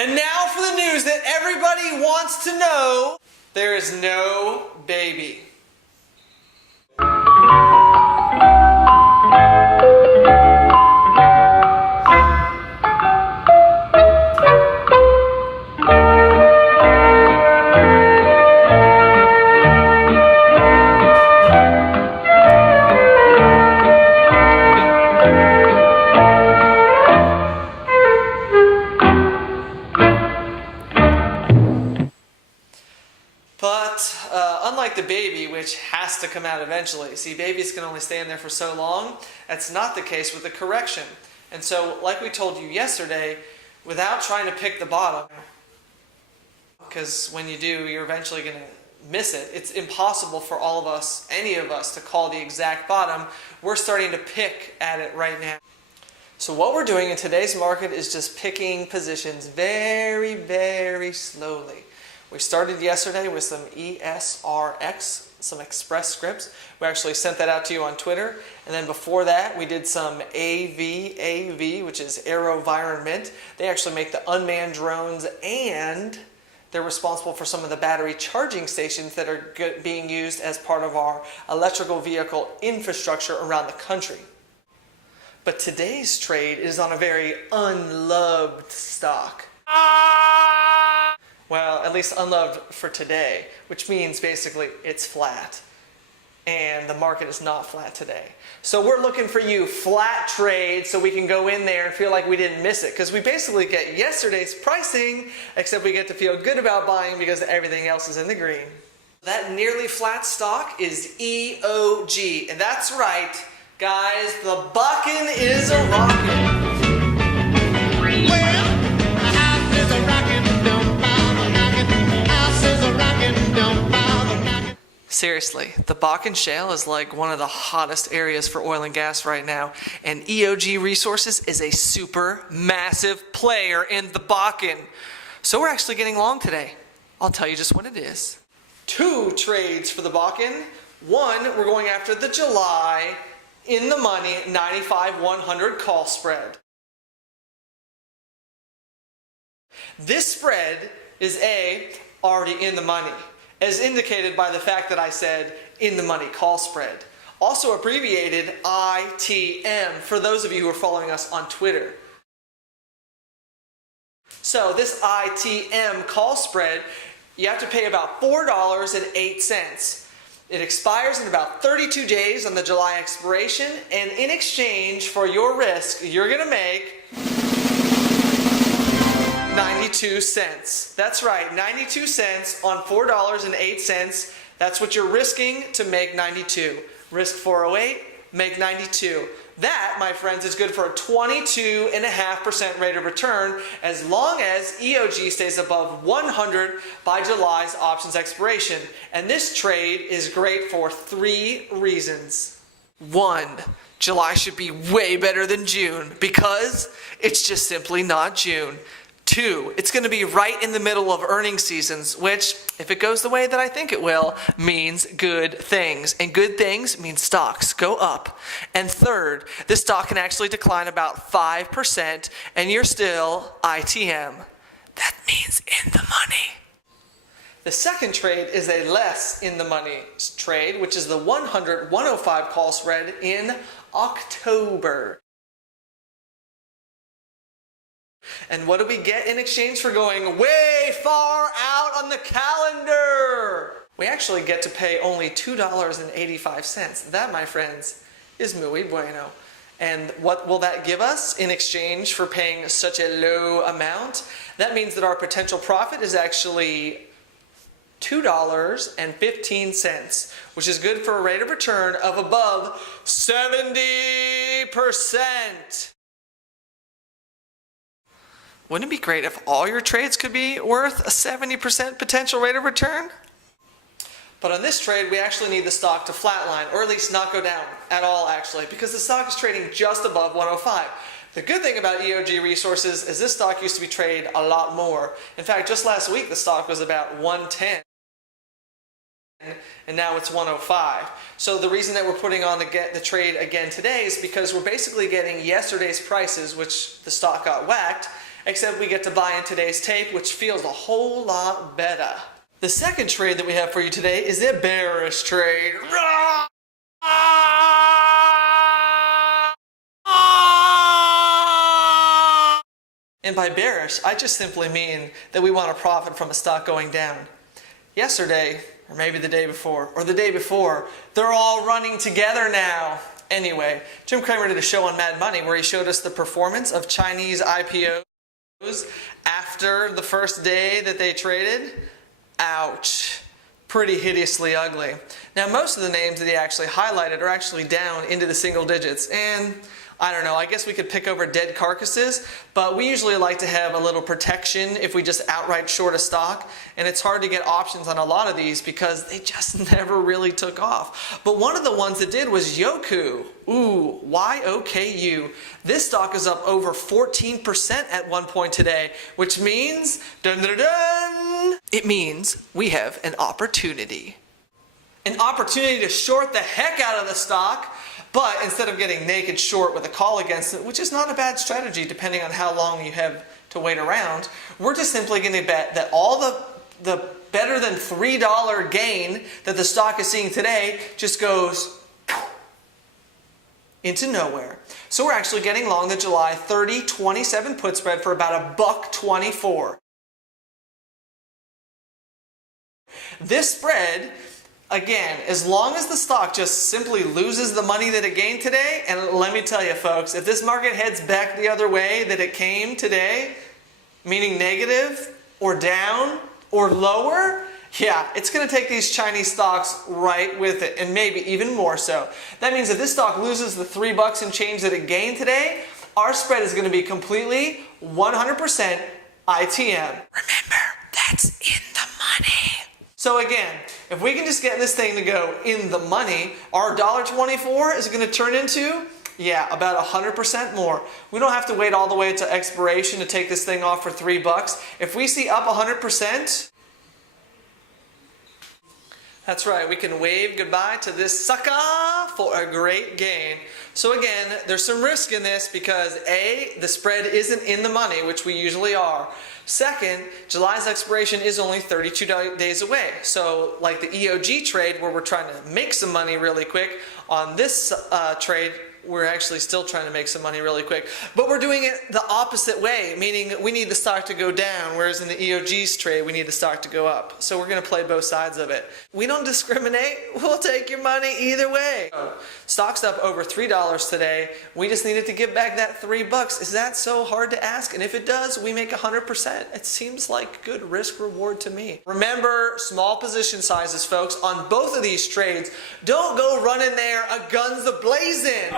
And now for the news that everybody wants to know. There is no baby. But unlike the baby, which has to come out eventually, see, babies can only stay in there for so long. That's not the case with the correction. And so, like we told you yesterday, without trying to pick the bottom, because when you do, you're eventually going to miss it. It's impossible for all of us, any of us, to call the exact bottom. We're starting to pick at it right now. So what we're doing in today's market is just picking positions very, very slowly. We started yesterday with some ESRX, some express scripts. We actually sent that out to you on Twitter. And then before that, we did some AV, which is AeroVironment. They actually make the unmanned drones, and they're responsible for some of the battery charging stations that are being used as part of our electrical vehicle infrastructure around the country. But today's trade is on a very unloved stock. Well, at least unloved for today, which means basically it's flat. And the market is not flat today. So we're looking for you flat trades so we can go in there and feel like we didn't miss it. Because we basically get yesterday's pricing, except we get to feel good about buying because everything else is in the green. That nearly flat stock is EOG. And that's right, guys, the bucking is a rockin'. Seriously, the Bakken Shale is like one of the hottest areas for oil and gas right now, and EOG Resources is a super massive player in the Bakken. So we're actually getting long today. I'll tell you just what it is. 2 trades for the Bakken. One, we're going after the July in the money 95-100 call spread. This spread is already in the money, as indicated by the fact that I said in the money call spread. Also abbreviated ITM for those of you who are following us on Twitter. So this ITM call spread, you have to pay about $4.08. It expires in about 32 days on the July expiration, and in exchange for your risk, you're going to make 92 cents. That's right, 92 cents on $4.08. That's what you're risking to make 92. Risk 408, make 92. That, my friends, is good for a 22.5% rate of return as long as EOG stays above 100 by July's options expiration. And this trade is great for 3 reasons. 1, July should be way better than June because it's just simply not June. 2, it's going to be right in the middle of earnings seasons, which, if it goes the way that I think it will, means good things. And good things means stocks go up. And 3rd, this stock can actually decline about 5%, and you're still ITM. That means in the money. The second trade is a less in the money trade, which is the 100-105 call spread in October. And what do we get in exchange for going way far out on the calendar? We actually get to pay only $2.85. That, my friends, is muy bueno. And what will that give us in exchange for paying such a low amount? That means that our potential profit is actually $2.15, which is good for a rate of return of above 70%. Wouldn't it be great if all your trades could be worth a 70% potential rate of return? But on this trade, we actually need the stock to flatline, or at least not go down at all, actually, because the stock is trading just above 105. The good thing about EOG Resources is this stock used to be traded a lot more. In fact, just last week, the stock was about 110. And now it's 105. So the reason that we're putting on the trade again today is because we're basically getting yesterday's prices, which the stock got whacked, Except we get to buy in today's tape, which feels a whole lot better. The second trade that we have for you today is a bearish trade. And by bearish, I just simply mean that we want to profit from a stock going down. Yesterday, or maybe the day before, or the day before, they're all running together now. Anyway, Jim Cramer did a show on Mad Money where he showed us the performance of Chinese IPOs after the first day that they traded. Ouch. Pretty hideously ugly. Now, most of the names that he actually highlighted are actually down into the single digits, and I don't know, I guess we could pick over dead carcasses, but we usually like to have a little protection if we just outright short a stock, and it's hard to get options on a lot of these because they just never really took off. But one of the ones that did was YOKU. Ooh, YOKU. This stock is up over 14% at one point today, which means, dun dun dun, it means we have an opportunity. An opportunity to short the heck out of the stock. But instead of getting naked short with a call against it, which is not a bad strategy depending on how long you have to wait around, we're just simply going to bet that all the better than $3 gain that the stock is seeing today just goes into nowhere. So we're actually getting long the July 30-27 put spread for about $1.24. This spread, again, as long as the stock just simply loses the money that it gained today, and let me tell you folks, if this market heads back the other way that it came today, meaning negative or down or lower, yeah, it's going to take these Chinese stocks right with it, and maybe even more so. That means if this stock loses the $3 and change that it gained today, our spread is going to be completely 100% ITM. Remember, that's in the money. So again, if we can just get this thing to go in the money, our $1.24 is going to turn into, yeah, about 100% more. We don't have to wait all the way to expiration to take this thing off for $3. If we see up 100%, that's right, we can wave goodbye to this sucker for a great gain. So again, there's some risk in this because A, the spread isn't in the money, which we usually are. Second, July's expiration is only 32 days away. So like the EOG trade where we're trying to make some money really quick, on this trade, we're actually still trying to make some money really quick. But we're doing it the opposite way, meaning we need the stock to go down, whereas in the EOG's trade, we need the stock to go up. So we're going to play both sides of it. We don't discriminate. We'll take your money either way. Stock's up over $3 today. We just needed to give back that $3. Is that so hard to ask? And if it does, we make 100%. It seems like good risk reward to me. Remember, small position sizes, folks, on both of these trades. Don't go running there guns a-blazing.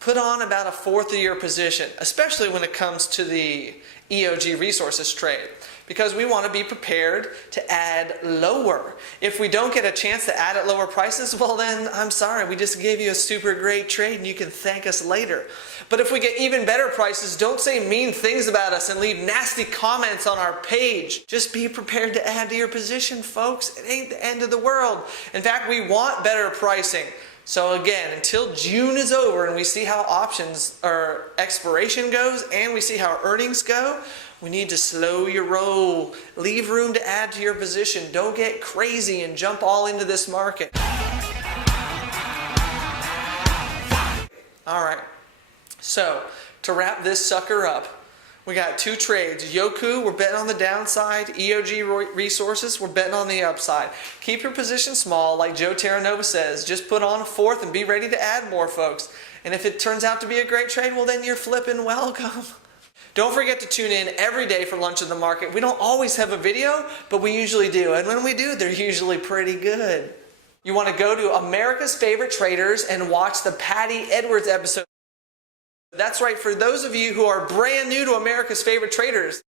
Put on about a fourth of your position, especially when it comes to the EOG resources trade, because we want to be prepared to add lower. If we don't get a chance to add at lower prices, well then, I'm sorry, we just gave you a super great trade and you can thank us later. But if we get even better prices, don't say mean things about us and leave nasty comments on our page. Just be prepared to add to your position, folks. It ain't the end of the world. In fact, we want better pricing. So again, until June is over and we see how options or expiration goes and we see how earnings go, we need to slow your roll. Leave room to add to your position. Don't get crazy and jump all into this market. All right. So to wrap this sucker up, we got two trades. YOKU, we're betting on the downside. EOG Resources, we're betting on the upside. Keep your position small, like Joe Terranova says. Just put on a fourth and be ready to add more, folks. And if it turns out to be a great trade, well, then you're flipping welcome. Don't forget to tune in every day for Lunch of the Market. We don't always have a video, but we usually do. And when we do, they're usually pretty good. You want to go to America's Favorite Traders and watch the Patty Edwards episode. That's right, for those of you who are brand new to America's Favorite Traders.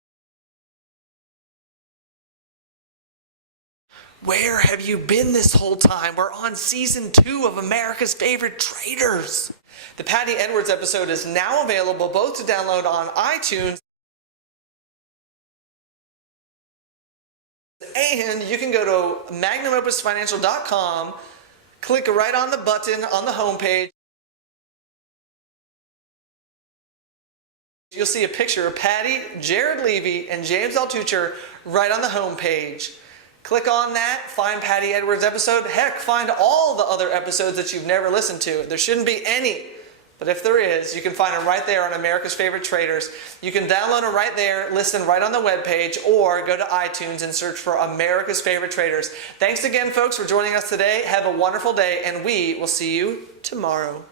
Where have you been this whole time? We're on season 2 of America's Favorite Traders. The Patty Edwards episode is now available both to download on iTunes and you can go to magnumopusfinancial.com Click right on the button on the home page. You'll see a picture of Patty, Jared Levy, and James Altucher right on the home page. Click on that, find Patty Edwards' episode. Heck, find all the other episodes that you've never listened to. There shouldn't be any, but if there is, you can find them right there on America's Favorite Traders. You can download them right there, listen right on the webpage, or go to iTunes and search for America's Favorite Traders. Thanks again, folks, for joining us today. Have a wonderful day, and we will see you tomorrow.